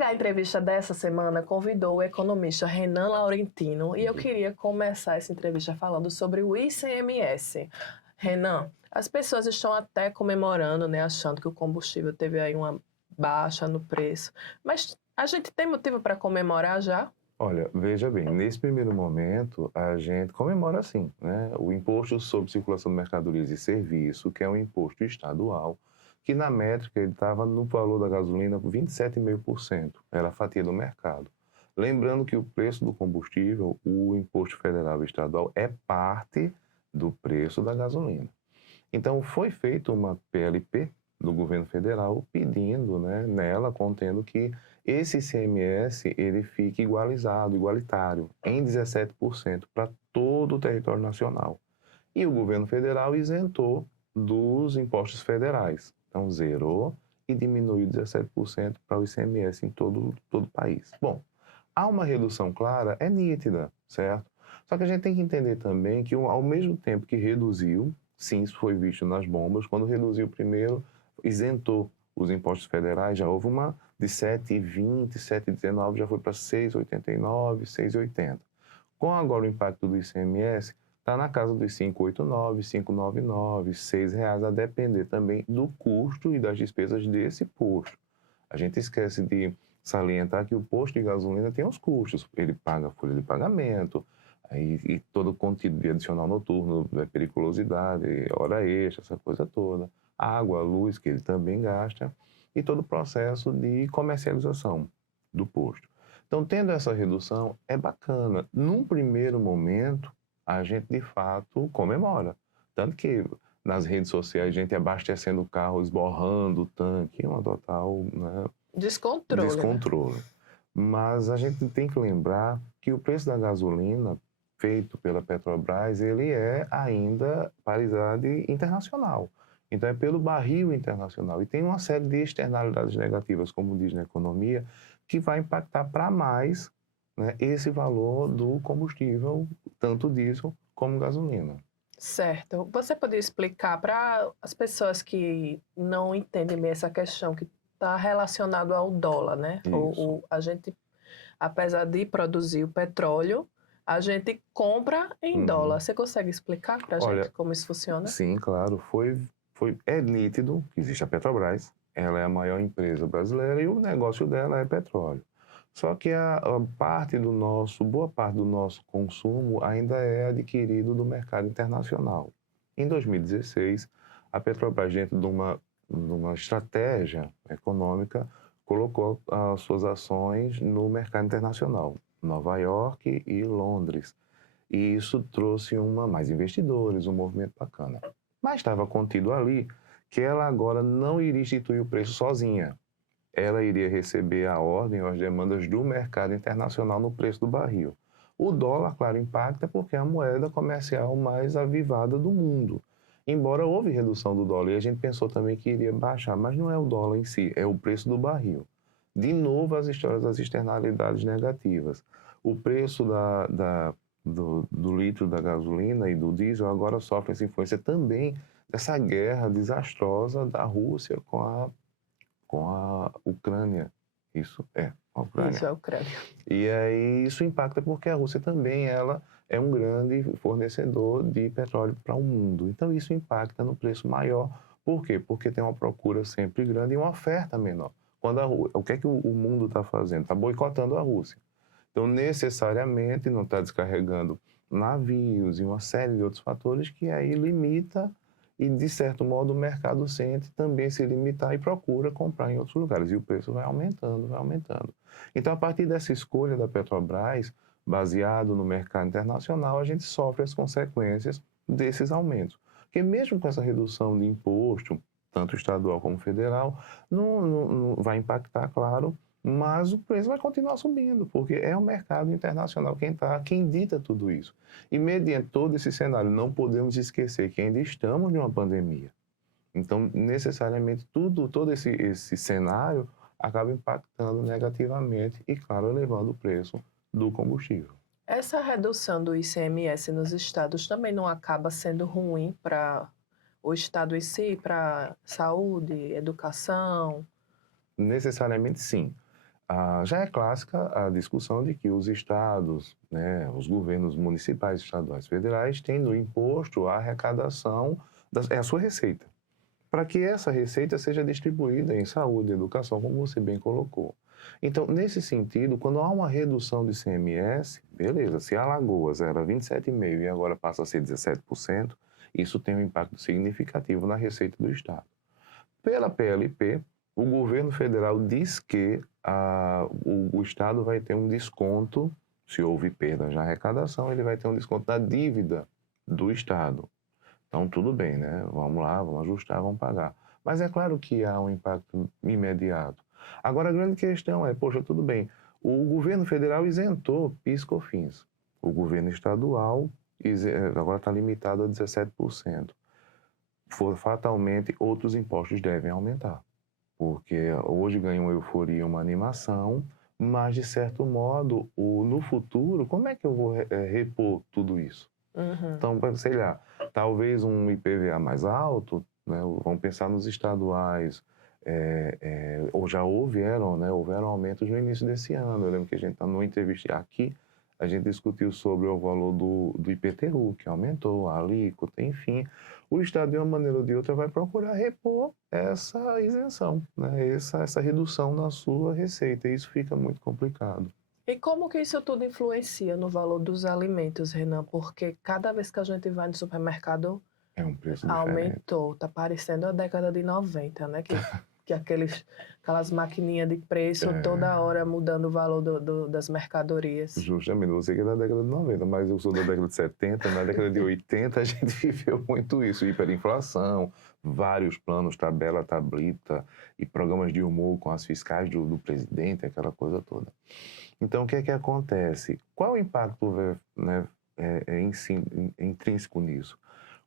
PH a entrevista dessa semana convidou o economista Renan Laurentino e eu queria começar essa entrevista falando sobre o ICMS. Renan, as pessoas estão até comemorando, né, achando que o combustível teve aí uma baixa no preço, mas a gente tem motivo para comemorar já? Olha, veja bem, nesse primeiro momento a gente comemora sim, né? O Imposto sobre Circulação de Mercadorias e Serviço, que é um imposto estadual, que na métrica ele estava no valor da gasolina 27,5%, era a fatia do mercado. Lembrando que o preço do combustível, o imposto federal e estadual, é parte do preço da gasolina. Então foi feita uma PLP do governo federal pedindo, né, nela, contendo que esse ICMS ele fique igualizado, igualitário, em 17% para todo o território nacional. E o governo federal isentou dos impostos federais. Então zerou e diminuiu 17% para o ICMS em todo o país. Bom, há uma redução clara, é nítida, certo? Só que a gente tem que entender também que ao mesmo tempo que reduziu, sim, isso foi visto nas bombas, quando reduziu primeiro, isentou os impostos federais, já houve uma de 7,20, 7,19, já foi para 6,89, 6,80. Com agora o impacto do ICMS, está na casa dos 5,89, 5,99, R$ 6, a depender também do custo e das despesas desse posto. A gente esquece de salientar que o posto de gasolina tem os custos. Ele paga folha de pagamento, e todo o conteúdo de adicional noturno, periculosidade, hora extra, essa coisa toda. Água, luz, que ele também gasta, e todo o processo de comercialização do posto. Então, tendo essa redução, é bacana. Num primeiro momento, a gente, de fato, comemora. Tanto que nas redes sociais, a gente abastecendo o carro, esborrando o tanque, uma total, né, descontrole. Mas a gente tem que lembrar que o preço da gasolina feito pela Petrobras, ele é ainda paridade internacional. Então é pelo barril internacional. E tem uma série de externalidades negativas, como diz na economia, que vai impactar para mais, né, esse valor do combustível, tanto diesel como gasolina. Certo. Você poderia explicar para as pessoas que não entendem bem essa questão, que está relacionado ao dólar, né? A gente, apesar de produzir o petróleo, a gente compra em dólar. Você consegue explicar para a gente como isso funciona? Sim, claro. É nítido que existe a Petrobras, ela é a maior empresa brasileira e o negócio dela é petróleo. Só que boa parte do nosso consumo ainda é adquirido do mercado internacional. Em 2016, a Petrobras, dentro de uma estratégia econômica, colocou as suas ações no mercado internacional, Nova York e Londres. E isso trouxe mais investidores, um movimento bacana. Mas estava contido ali que ela agora não iria instituir o preço sozinha. Ela iria receber a ordem ou as demandas do mercado internacional no preço do barril. O dólar, claro, impacta porque é a moeda comercial mais avivada do mundo. Embora houve redução do dólar e a gente pensou também que iria baixar, mas não é o dólar em si, é o preço do barril. De novo, as histórias das externalidades negativas. O preço do litro da gasolina e do diesel agora sofre essa influência também dessa guerra desastrosa da Rússia com a Ucrânia. Isso é a Ucrânia. Isso é a Ucrânia. E aí isso impacta porque a Rússia também ela é um grande fornecedor de petróleo para o mundo. Então isso impacta no preço maior. Por quê? Porque tem uma procura sempre grande e uma oferta menor. O que é que o mundo está fazendo? Está boicotando a Rússia. Então, necessariamente, não está descarregando navios e uma série de outros fatores que aí limita e, de certo modo, o mercado sente também se limitar e procura comprar em outros lugares. E o preço vai aumentando, vai aumentando. Então, a partir dessa escolha da Petrobras, baseado no mercado internacional, a gente sofre as consequências desses aumentos. Porque mesmo com essa redução de imposto, tanto estadual como federal, não vai impactar, claro, mas o preço vai continuar subindo, porque é o mercado internacional quem dita tudo isso. E mediante todo esse cenário, não podemos esquecer que ainda estamos em uma pandemia. Então, necessariamente, todo esse cenário acaba impactando negativamente e, claro, elevando o preço do combustível. Essa redução do ICMS nos estados também não acaba sendo ruim para o estado em si, para saúde, educação? Necessariamente, sim. Já é clássica a discussão de que os estados, né, os governos municipais, estaduais, federais, têm no imposto a arrecadação, é a sua receita, para que essa receita seja distribuída em saúde, educação, como você bem colocou. Então, nesse sentido, quando há uma redução de ICMS, beleza, se Alagoas era 27,5% e agora passa a ser 17%, isso tem um impacto significativo na receita do Estado. Pela PLP, o governo federal diz que o Estado vai ter um desconto, se houve perda na arrecadação, ele vai ter um desconto da dívida do Estado. Então, tudo bem, né? Vamos lá, vamos ajustar, vamos pagar. Mas é claro que há um impacto imediato. Agora, a grande questão é, poxa, tudo bem, o governo federal isentou PIS/COFINS. O governo estadual agora está limitado a 17%. Fatalmente, outros impostos devem aumentar. Porque hoje ganha uma euforia, uma animação, mas, de certo modo, no futuro, como é que eu vou repor tudo isso? Uhum. Então, sei lá, talvez um IPVA mais alto, né? Vamos pensar nos estaduais, ou já houveram, né? Houveram aumentos no início desse ano. Eu lembro que a gente, numa entrevista aqui, a gente discutiu sobre o valor do IPTU, que aumentou, a alíquota, enfim. O Estado, de uma maneira ou de outra, vai procurar repor essa isenção, né? Essa redução na sua receita. E isso fica muito complicado. E como que isso tudo influencia no valor dos alimentos, Renan? Porque cada vez que a gente vai no supermercado, É um preço diferente. aumentou. Tá parecendo a década de 90, né? Que aquelas maquininhas de preço toda hora mudando o valor das mercadorias. Justamente, você que é da década de 90, mas eu sou da década de 70, na década de 80 a gente viveu muito isso, hiperinflação, vários planos, tabela, tablita e programas de humor com as fiscais do presidente, aquela coisa toda. Então, o que é que acontece? Qual é o impacto, né, intrínseco nisso?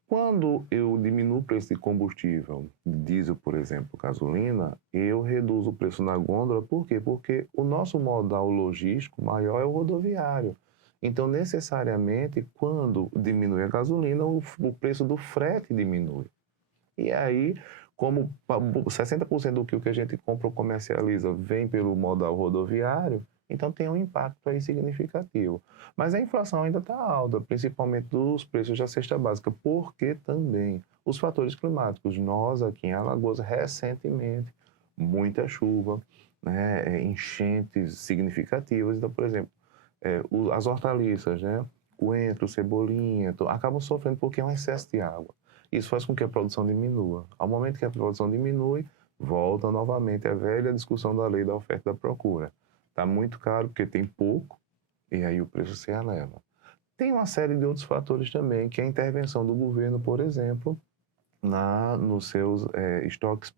Quando eu diminuo o preço de combustível, diesel, por exemplo, gasolina, eu reduzo o preço na gôndola. Por quê? Porque o nosso modal logístico maior é o rodoviário. Então, necessariamente, quando diminui a gasolina, o preço do frete diminui. E aí, como 60% do que a gente compra ou comercializa vem pelo modal rodoviário, então tem um impacto aí significativo. Mas a inflação ainda está alta, principalmente dos preços da cesta básica, porque também os fatores climáticos. Nós aqui em Alagoas, recentemente, muita chuva, né, enchentes significativas. Então, por exemplo, as hortaliças, né, coentro, cebolinha, acabam sofrendo porque é um excesso de água. Isso faz com que a produção diminua. Ao momento que a produção diminui, volta novamente a velha discussão da lei da oferta e da procura. Está muito caro porque tem pouco e aí o preço se eleva. Tem uma série de outros fatores também, que é a intervenção do governo, por exemplo, nos seus estoques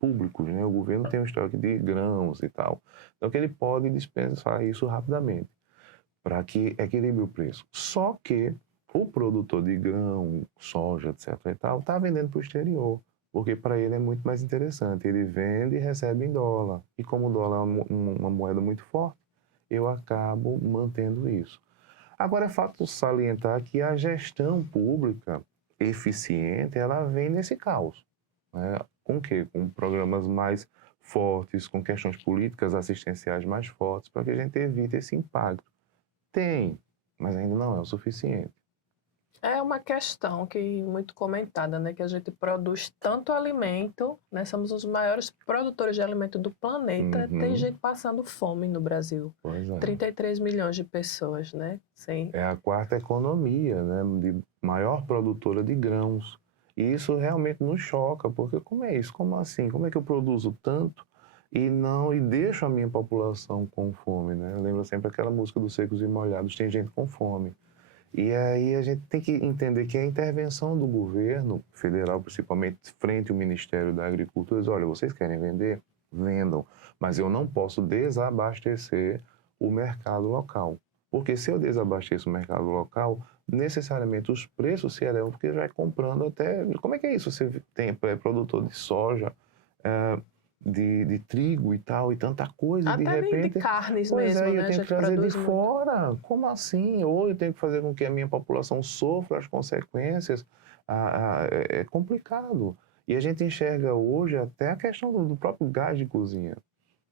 públicos. Né? O governo tem um estoque de grãos e tal. Então, que ele pode dispensar isso rapidamente para que equilibre o preço. Só que o produtor de grão, soja, etc. e tal, está vendendo para o exterior, porque para ele é muito mais interessante. Ele vende e recebe em dólar. E como o dólar é uma moeda muito forte, eu acabo mantendo isso. Agora, é fato salientar que a gestão pública eficiente, ela vem nesse caos. Né? Com o quê? Com programas mais fortes, com questões políticas assistenciais mais fortes, para que a gente evite esse impacto. Tem, mas ainda não é o suficiente. É uma questão que muito comentada, né? Que a gente produz tanto alimento, né? Somos os maiores produtores de alimento do planeta. Uhum. Tem gente passando fome no Brasil. Pois é. 33 milhões de pessoas, né? Sim. É a quarta economia, né? De maior produtora de grãos. E isso realmente nos choca, porque como é isso? Como assim? Como é que eu produzo tanto e deixo a minha população com fome, né? Lembra sempre aquela música dos Secos e Molhados, tem gente com fome. E aí a gente tem que entender que a intervenção do governo federal, principalmente frente ao Ministério da Agricultura, diz, olha, vocês querem vender? Vendam, mas eu não posso desabastecer o mercado local. Porque se eu desabasteço o mercado local, necessariamente os preços se elevam, porque já é comprando até... Como é que é isso? Você tem produtor de soja, de trigo e tal, e tanta coisa, Até de repente... de carnes Pois mesmo, é, né? eu A tenho gente que trazer de produz muito. fora. Como assim? Ou eu tenho que fazer com que a minha população sofra as consequências. É complicado. E a gente enxerga hoje até a questão do próprio gás de cozinha.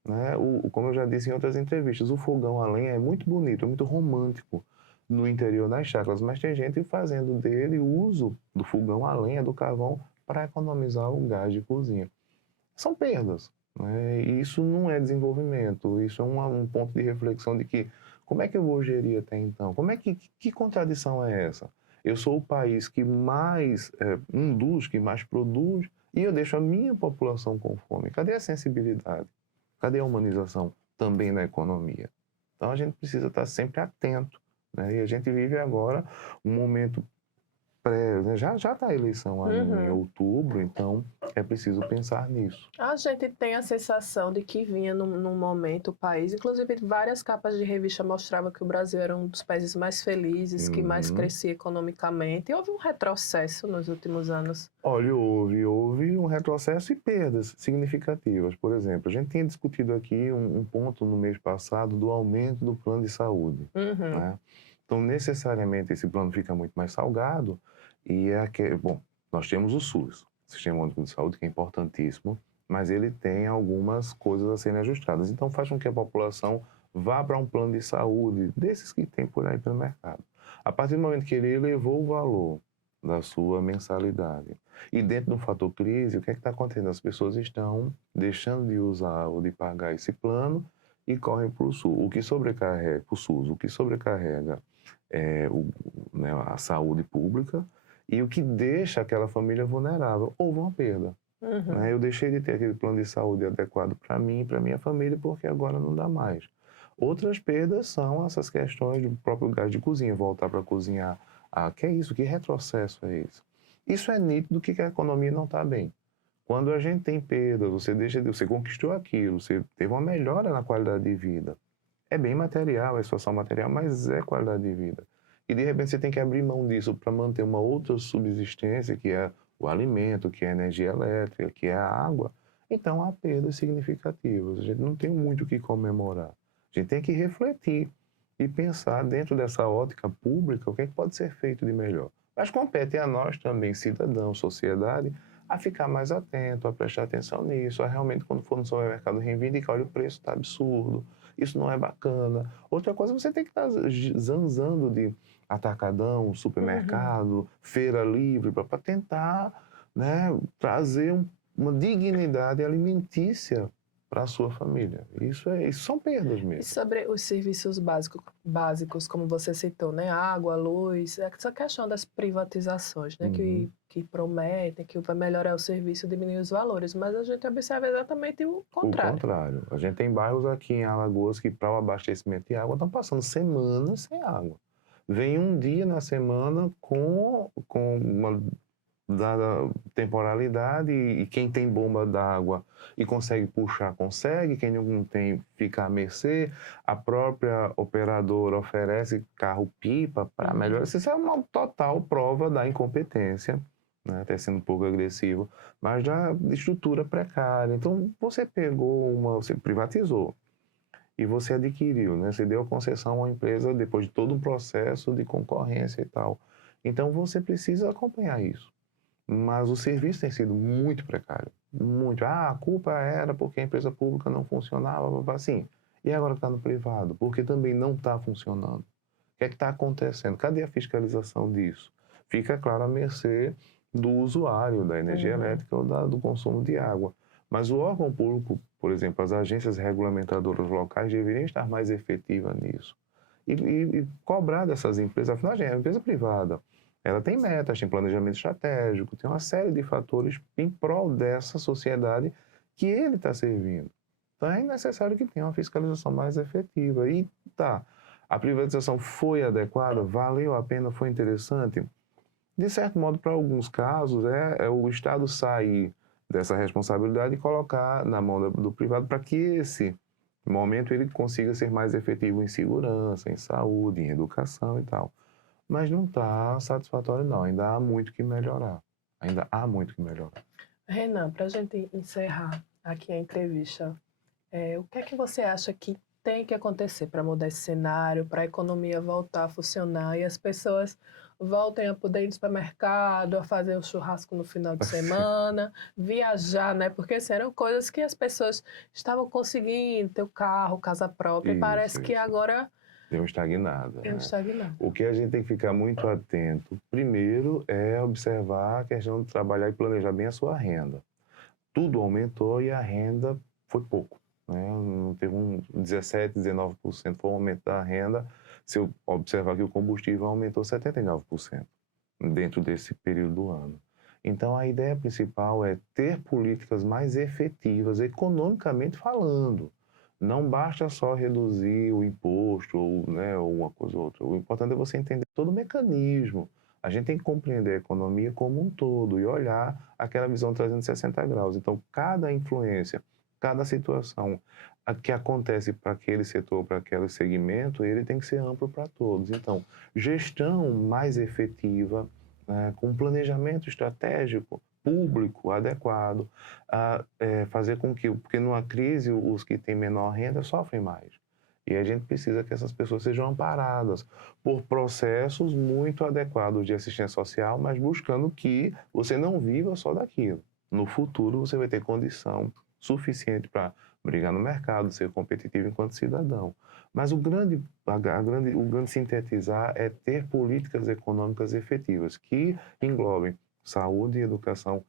né? Como eu já disse em outras entrevistas, o fogão a lenha é muito bonito, é muito romântico no interior das chácaras, mas tem gente fazendo dele o uso do fogão a lenha, do carvão, para economizar o gás de cozinha. São perdas, né? E isso não é desenvolvimento, isso é um ponto de reflexão de que como é que eu vou gerir até então? Que contradição é essa? Eu sou o país que mais, um dos que mais produz e eu deixo a minha população com fome. Cadê a sensibilidade? Cadê a humanização também na economia? Então a gente precisa estar sempre atento, né? E a gente vive agora um momento né? Já está a eleição aí em outubro, então é preciso pensar nisso. A gente tem a sensação de que vinha num momento o país, inclusive várias capas de revista mostravam que o Brasil era um dos países mais felizes, que mais crescia economicamente. E houve um retrocesso nos últimos anos. Olha, houve um retrocesso e perdas significativas. Por exemplo, a gente tinha discutido aqui um ponto no mês passado do aumento do plano de saúde, né? Então, necessariamente, esse plano fica muito mais salgado e bom, nós temos o SUS, Sistema Único de Saúde, que é importantíssimo, mas ele tem algumas coisas a serem ajustadas. Então, faz com que a população vá para um plano de saúde, desses que tem por aí pelo mercado. A partir do momento que ele elevou o valor da sua mensalidade, e dentro do fator crise, o que é que está acontecendo? As pessoas estão deixando de usar ou de pagar esse plano e correm para o SUS, o que sobrecarrega o SUS, o que sobrecarrega né, a saúde pública e o que deixa aquela família vulnerável. Houve uma perda. Né? Eu deixei de ter aquele plano de saúde adequado para mim e para minha família porque agora não dá mais. Outras perdas são essas questões do próprio gás de cozinha, voltar para cozinhar. Que é isso? Que retrocesso é esse? Isso é nítido que a economia não está bem. Quando a gente tem perda, você conquistou aquilo, você teve uma melhora na qualidade de vida. É bem material, é situação material, mas é qualidade de vida. E de repente você tem que abrir mão disso para manter uma outra subsistência, que é o alimento, que é a energia elétrica, que é a água. Então há perdas significativas. A gente não tem muito o que comemorar. A gente tem que refletir e pensar dentro dessa ótica pública o que é que pode ser feito de melhor. Mas compete a nós também, cidadãos, sociedade, a ficar mais atento, a prestar atenção nisso, a realmente, quando for no supermercado, reivindicar, olha, o preço está absurdo, isso não é bacana. Outra coisa, você tem que estar zanzando de atacadão, supermercado, feira livre, para tentar, né, trazer uma dignidade alimentícia para a sua família. Isso são perdas mesmo. E sobre os serviços básicos, como você citou, né? Água, luz, essa questão das privatizações, né? Que prometem que vai melhorar o serviço, diminuir os valores, mas a gente observa exatamente o contrário. O contrário. A gente tem bairros aqui em Alagoas que, para o abastecimento de água, estão passando semanas sem água. Vem um dia na semana com uma dada temporalidade e quem tem bomba d'água e consegue puxar, consegue, quem não tem fica à mercê, a própria operadora oferece carro-pipa para melhorar. Isso é uma total prova da incompetência, né? Até sendo um pouco agressivo, mas da estrutura precária. Então você você privatizou e você adquiriu, né? Você deu a concessão a uma empresa depois de todo um processo de concorrência e tal. Então você precisa acompanhar isso. Mas o serviço tem sido muito precário, muito. A culpa era porque a empresa pública não funcionava, assim. E agora está no privado, porque também não está funcionando. O que é que está acontecendo? Cadê a fiscalização disso? Fica, claro, à mercê do usuário da energia elétrica ou do consumo de água. Mas o órgão público, por exemplo, as agências regulamentadoras locais deveriam estar mais efetivas nisso. E cobrar dessas empresas, afinal, é uma empresa privada. Ela tem metas, tem planejamento estratégico, tem uma série de fatores em prol dessa sociedade que ele está servindo. Então é necessário que tenha uma fiscalização mais efetiva. E a privatização foi adequada? Valeu a pena? Foi interessante? De certo modo, para alguns casos, é o Estado sair dessa responsabilidade e colocar na mão do privado para que esse momento ele consiga ser mais efetivo em segurança, em saúde, em educação e tal. Mas não está satisfatório, não. Ainda há muito que melhorar. Ainda há muito que melhorar. Renan, para a gente encerrar aqui a entrevista, o que é que você acha que tem que acontecer para mudar esse cenário, para a economia voltar a funcionar e as pessoas voltem a poder ir no supermercado, a fazer um churrasco no final de semana, viajar, né? Porque assim, eram coisas que as pessoas estavam conseguindo, ter o carro, casa própria, e parece que Isso. agora Deu uma estagnada. é um estagnado. O que a gente tem que ficar muito atento, primeiro, é observar a questão de trabalhar e planejar bem a sua renda. Tudo aumentou e a renda foi pouco, né? Teve um 17, 19% foi o aumento da renda. Se eu observar que o combustível aumentou 79% dentro desse período do ano. Então, a ideia principal é ter políticas mais efetivas, economicamente falando. Não basta só reduzir o imposto ou, né, ou uma coisa ou outra. O importante é você entender todo o mecanismo. A gente tem que compreender a economia como um todo e olhar aquela visão 360 graus. Então, cada influência, cada situação que acontece para aquele setor, para aquele segmento, ele tem que ser amplo para todos. Então, gestão mais efetiva, né, com planejamento estratégico público adequado, fazer com que, porque numa crise os que têm menor renda sofrem mais. E a gente precisa que essas pessoas sejam amparadas por processos muito adequados de assistência social, mas buscando que você não viva só daquilo. No futuro você vai ter condição suficiente para brigar no mercado, ser competitivo enquanto cidadão. Mas o grande sintetizar é ter políticas econômicas efetivas que englobem saúde e educação,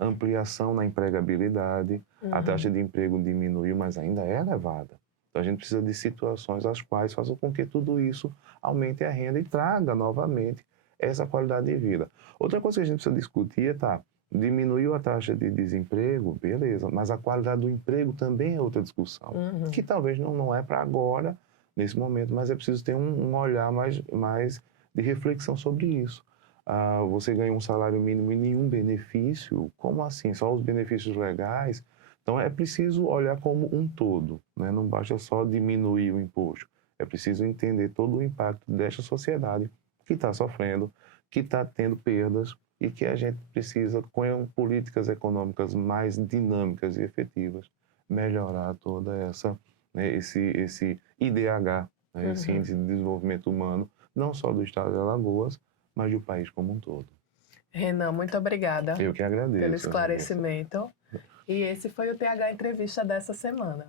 ampliação na empregabilidade, a taxa de emprego diminuiu, mas ainda é elevada. Então a gente precisa de situações as quais façam com que tudo isso aumente a renda e traga novamente essa qualidade de vida. Outra coisa que a gente precisa discutir é, diminuiu a taxa de desemprego, beleza, mas a qualidade do emprego também é outra discussão, que talvez não é para agora, nesse momento, mas é preciso ter um olhar mais de reflexão sobre isso. Você ganha um salário mínimo e nenhum benefício, como assim? Só os benefícios legais? Então é preciso olhar como um todo, né? Não basta só diminuir o imposto, é preciso entender todo o impacto desta sociedade que está sofrendo, que está tendo perdas e que a gente precisa, com políticas econômicas mais dinâmicas e efetivas, melhorar toda essa, né, esse IDH, né, esse Índice de Desenvolvimento Humano, não só do estado de Alagoas, mas do país como um todo. Renan, muito obrigada. Eu que agradeço. Pelo esclarecimento. E esse foi o TH Entrevista dessa semana.